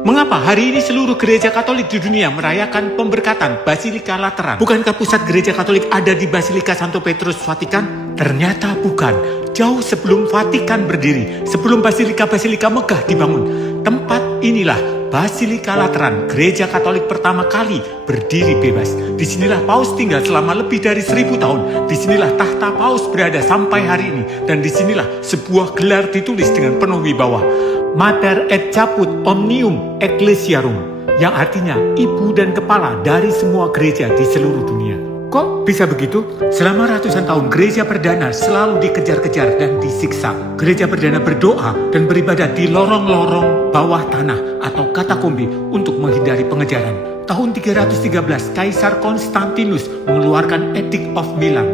Mengapa hari ini seluruh gereja Katolik di dunia merayakan pemberkatan Basilika Lateran? Bukankah pusat gereja Katolik ada di Basilika Santo Petrus, Vatikan? Ternyata bukan. Jauh sebelum Vatikan berdiri, sebelum Basilika-Basilika megah dibangun, tempat inilah Basilika Lateran, gereja Katolik pertama kali berdiri bebas. Disinilah Paus tinggal selama lebih dari 1000 tahun. Disinilah tahta Paus berada sampai hari ini. Dan disinilah sebuah gelar ditulis dengan penuh wibawa. Mater et Caput Omnium Ecclesiarum, yang artinya ibu dan kepala dari semua gereja di seluruh dunia. Kok bisa begitu? Selama ratusan tahun gereja perdana selalu dikejar-kejar dan disiksa. Gereja perdana berdoa dan beribadah di lorong-lorong bawah tanah atau katakombe untuk menghindari pengejaran. Tahun 313, Kaisar Konstantinus mengeluarkan Edict of Milan.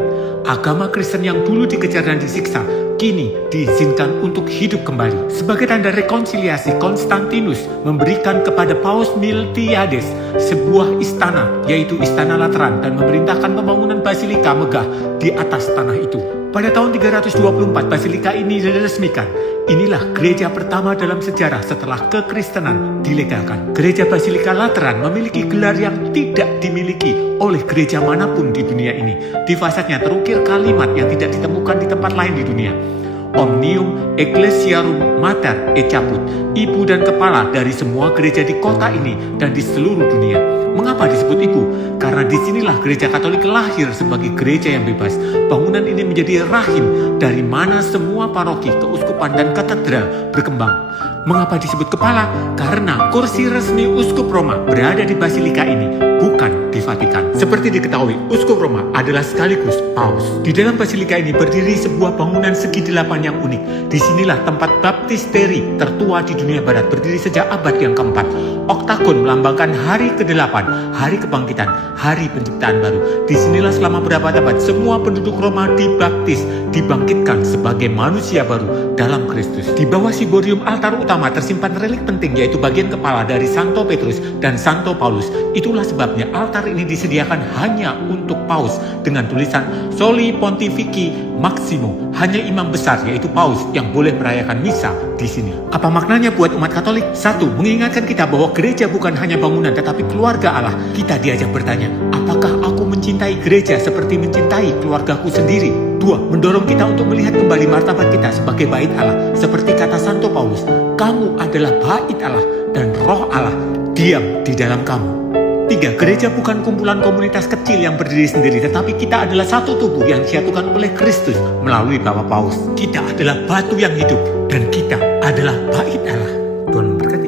Agama Kristen yang dulu dikejar dan disiksa kini diizinkan untuk hidup kembali. Sebagai tanda rekonsiliasi, Konstantinus memberikan kepada Paus Miltiades sebuah istana, yaitu Istana Lateran, dan memerintahkan pembangunan basilika megah di atas tanah itu. Pada tahun 324, basilika ini diresmikan. Inilah gereja pertama dalam sejarah setelah kekristenan dilegalkan. Gereja Basilika Lateran memiliki gelar yang tidak dimiliki oleh gereja manapun di dunia ini. Di fasadnya terukir kalimat yang tidak ditemukan di tempat lain di dunia. Omnium Ecclesiarum Mater et Caput, ibu dan kepala dari semua gereja di kota ini dan di seluruh dunia. Mengapa disebut ibu? Karena disinilah gereja Katolik lahir sebagai gereja yang bebas. Bangunan ini menjadi rahim dari mana semua paroki, keuskupan, dan katedral berkembang. Mengapa disebut kepala? Karena kursi resmi uskup Roma berada di basilika ini, bukan di Vatikan. Seperti diketahui, uskup Roma adalah sekaligus paus. Di dalam basilika ini berdiri sebuah bangunan segi 8 yang unik. Disinilah tempat baptisteri tertua di dunia barat, berdiri sejak abad yang keempat. Oktagon melambangkan hari ke-8, hari kebangkitan, hari penciptaan baru. Disinilah selama berabad-abad semua penduduk Roma dibaptis, dibangkitkan sebagai manusia baru dalam Kristus. Di bawah siborium altar utama tersimpan relik penting, yaitu bagian kepala dari Santo Petrus dan Santo Paulus. Itulah sebabnya altar ini disediakan hanya untuk paus dengan tulisan Soli Pontifici Maximo. Hanya imam besar, yaitu paus, yang boleh merayakan misa di sini. Apa maknanya buat umat Katolik? 1. Mengingatkan kita bahwa gereja bukan hanya bangunan tetapi keluarga Allah. Kita diajak bertanya, apakah aku mencintai gereja seperti mencintai keluargaku sendiri? 2. Mendorong kita untuk melihat kembali martabat kita sebagai bait Allah. Seperti kata Santo Paulus, kamu adalah bait Allah dan roh Allah diam di dalam kamu. 3. Gereja bukan kumpulan komunitas kecil yang berdiri sendiri, tetapi kita adalah satu tubuh yang disatukan oleh Kristus melalui Bapak Paus. Kita adalah batu yang hidup dan kita adalah bait Allah. Tuhan memberkati.